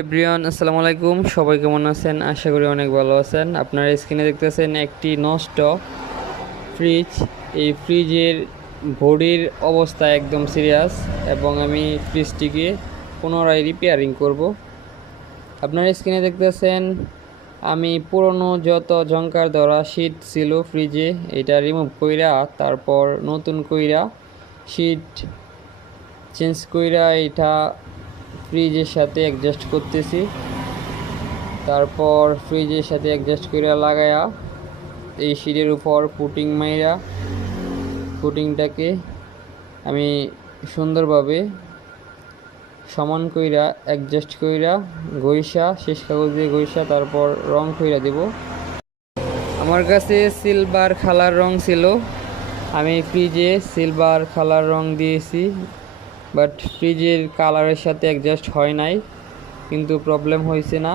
Everyone, আসসালামু আলাইকুম। সবাই কেমন আছেন? আশা করি অনেক ভালো আছেন। আপনারা স্ক্রিনে দেখতেছেন একটি নষ্ট ফ্রিজ। এই ফ্রিজের বডির অবস্থা একদম সিরিয়াস এবং আমি ফ্রিজটিকে পুনরায় রিপেয়ারিং করব। আপনারা স্ক্রিনে দেখতেছেন আমি পুরনো যত ঝংকার ধরা শীট ছিল ফ্রিজে এটা রিমুভ কইরা তারপর নতুন কইরা শীট চেঞ্জ কইরা এটা ফ্রিজের সাথে অ্যাডজাস্ট করতেছি। তারপর ফ্রিজের সাথে অ্যাডজাস্ট করে লাগায়া এই শিটের উপর পুটিং মাইরা পুটিংটাকে আমি সুন্দরভাবে সমান কইরা অ্যাডজাস্ট কইরা ঘষা শেষ কাগজ দিয়ে ঘষা তারপর রং কইরা দেব। আমার কাছে সিলভার কালার রং ছিল, আমি ফ্রিজে সিলভার কালার রং দিয়েছি, বাট ফ্রিজের কালারের সাথে অ্যাডজাস্ট হয় নাই, কিন্তু প্রবলেম হয়েছে না।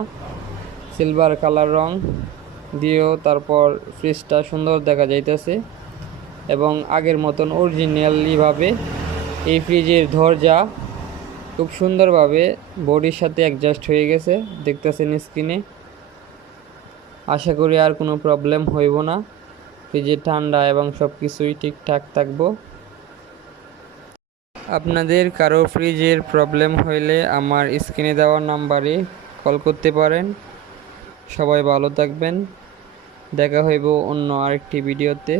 সিলভার কালার রং দিয়েও তারপর ফ্রিজটা সুন্দর দেখা যাইতেছে এবং আগের মতন অরিজিনালিভাবে এই ফ্রিজের দরজা খুব সুন্দরভাবে বডির সাথে অ্যাডজাস্ট হয়ে গেছে, দেখতেছেন স্ক্রিনে। আশা করি আর কোনো প্রবলেম হইব না, ফ্রিজে ঠান্ডা এবং সব কিছুই ঠিকঠাক থাকবো। আপনাদের কারো ফ্রিজের প্রবলেম হইলে আমার স্ক্রিনে দেওয়া নাম্বারে কল করতে পারেন। সবাই ভালো থাকবেন, দেখা হইব অন্য আরেকটি ভিডিওতে।